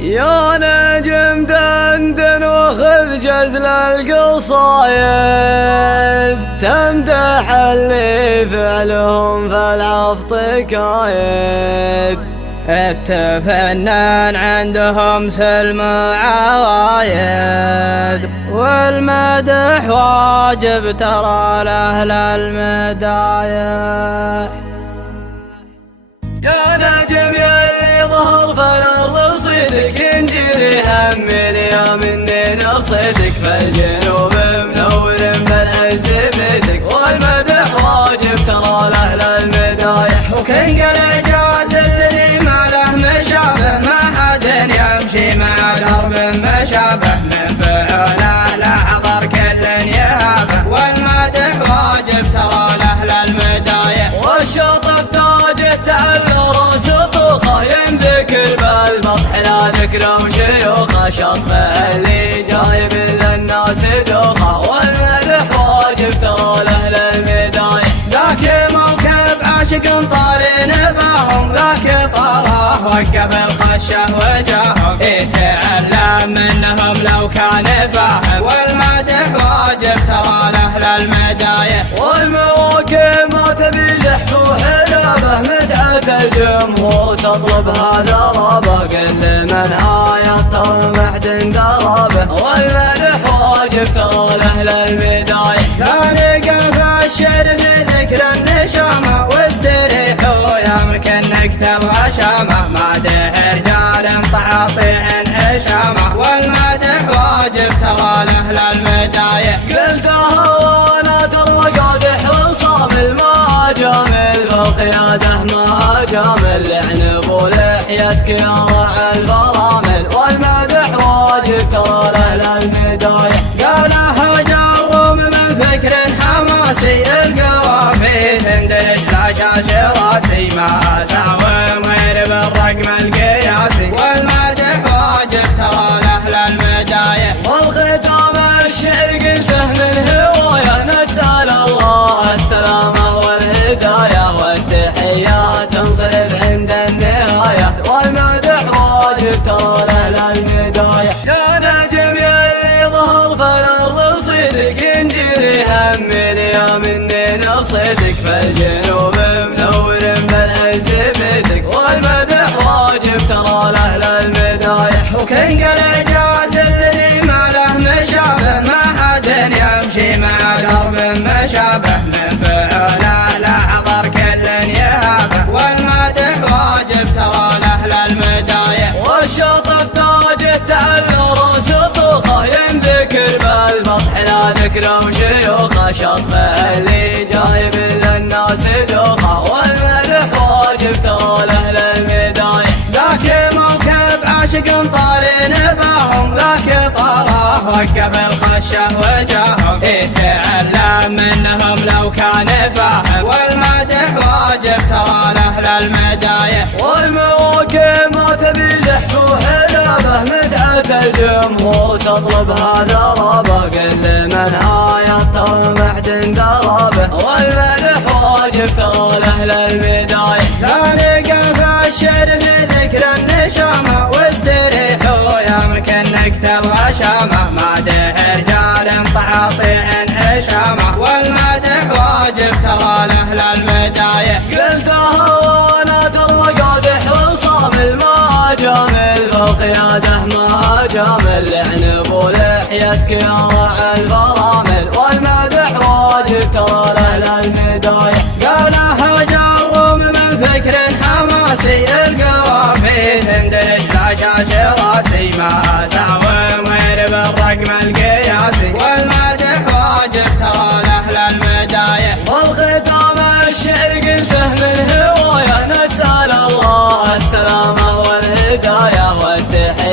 يا نجم دندن وخذ جزل القصايد، تمدح اللي فعلهم فالعفط كايد. التفنان عندهم سلم عوايد، والمدح واجب ترى لأهل المدايح. يا نجم يلي ظهر فالأرض صدق، انجلي هم اليوم اني نصدق، فالجنوب منور بالعز بدك، والمدح واجب ترى لأهل المدايح. وكن قلع جاز الذي ما له مشابه، ما حد يمشي مع درب مشابه، من فعله لا حضر كل يهابه، والمدح واجب ترى لأهل المدايح. والشطف تاج التعلر سطوخه، ينذكر بالبطح لا ذكر وشيوخه، شطفه اللي جايب للناس دوخه، والمدح واجب ترى لأهل المدايح. ذاك موكب عاشق طاري نباهم، ذاك طراه وقف الخشه وجاهم، يتعلم منهم لو كان فاهم، والمدح واجب ترى لأهل المدايح. والمواكب ما تبي زحف وحلابه، متعة الجمهور تطلب هذا رابه، قل من آيات طمع قرابه، والمدح واجب ترى لأهل المدايح. ثاني قف الشعر بذكر النشامه، واستريحوا يا مكنك تبغى شامه، مادح رجال تعاطيع هشامه، والمدح واجب ترى لأهل المدايح. قلتها وانا ترى قادح وصامل، ما جامل بالقياده ما جامل، لعنب ولحيتك يا راعي الفرامل، والمدح واجب ترى لأهل المدايح. قالها جروم من فكر حماسي، القوافي تندرج لا شاش راسي، ما اساوم غير بالرقم القياسي، والمدح واجب ترى لأهل المدايح. والختام الشعر قلته من هوايه، نسأل الله السلامة والهداية، والتحيات تنصرف عند النهاية، والمدح واجب ترى لأهل المدايح. يا نجم يلي ظهر فالأرض صدق، انجلي هم اليوم اني نصدق، فالجنوب منور بالعز بدك، والمدح واجب ترى لأهل المدايح. وكن قلع جاز الذي ما له مشابه، ما حد يمشي مع درب مشابه، من فعله لا حضر كل يهابه، والمدح واجب ترى لأهل المدايح. والشطف تاج التعلر سطوخه، ينذكر بالبطح لا ذكر وشيوخه، شطفه اللي جايب للناس دوخه، والمدح واجب ترى لأهل المدايح. ذاك موكب عاشق طاري نباهم، ذاك طراه وقف الخشه وجاهم، يتعلم منهم لو كان فاهم، والمدح واجب ترى لأهل المدايح. والمواكب ما تبي زحف وحلابه، متعة الجمهور تطلب هذا رابه، قل من آيات طمع قرابه، والمدح واجب ترى لأهل المدايح. ثاني قف الشعر بذكر النشامه، واستريحوا يا مكنك تبغى شامه، مادح رجال تعاطيع هشامه، والمدح واجب ترى لأهل المدايح. قلتها وانا ترى قادح وصامل، ما جامل بالقياده ما جامل، لعنب ولحيتك يا راعي الفرامل، والمدح واجب ترى لأهل المدايح. قالها جروم من فكر حماسي، القوافي تندرج لا شاش راسي، ما اساوم غير بالرقم القياسي، والمدح واجب ترى لأهل المدايح. والختام الشعر قلته من هوايه، نسأل الله السلامة والهداية، والتحية